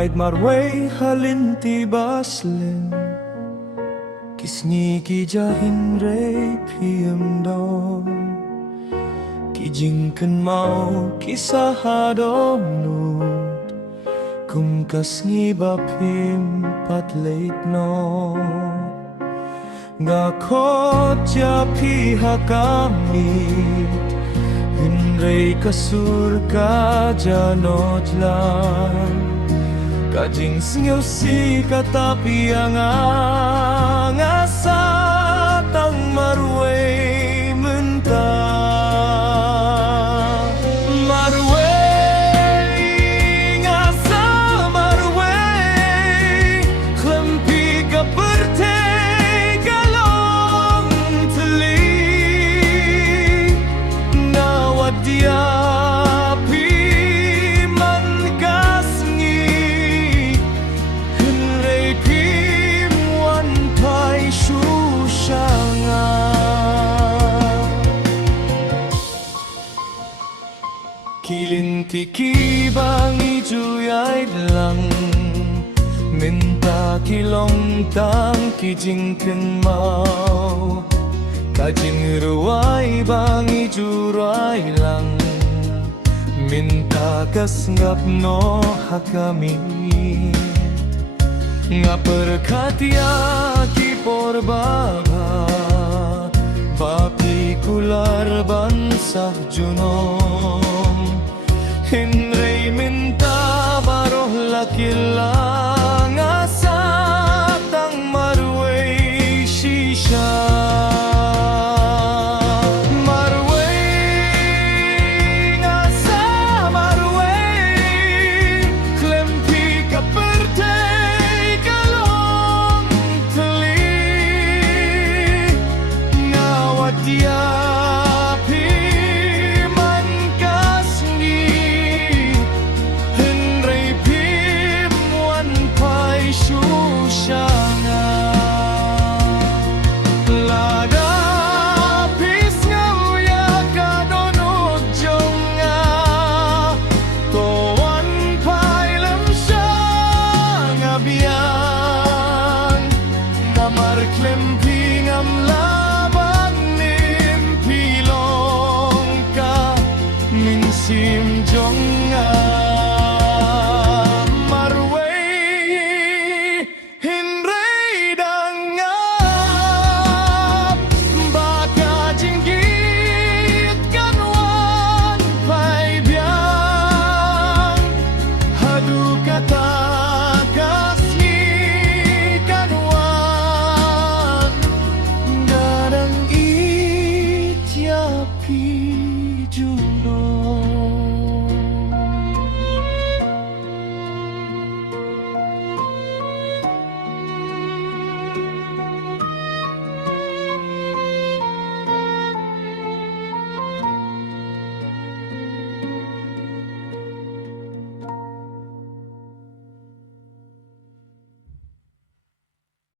Yaid marway halinti baslen Kisni ki jahin rei piem don Kijingken mau kisah hadom nut Kum kasngi bapim pat leit no Ngakot ja pihak kami Hinrei kasur ka janot lang Kajing singil si katapi ang angasa Tang marway mentah Marway ngasa marway Klempi ka pertay galong teli Nawat dia Kilinti kibang ijuyay lang Minta kilong tang kijingken mau Kajing ruway bang ijuray lang Minta kasngap no hakami Nga perkatia kipor baba Bapi kular bansah junom Hinrei minta baroh lakilang asap tang marway shisha Marway ngasa marway Klempi ka pertay kalong teli Ngawat dia Klempi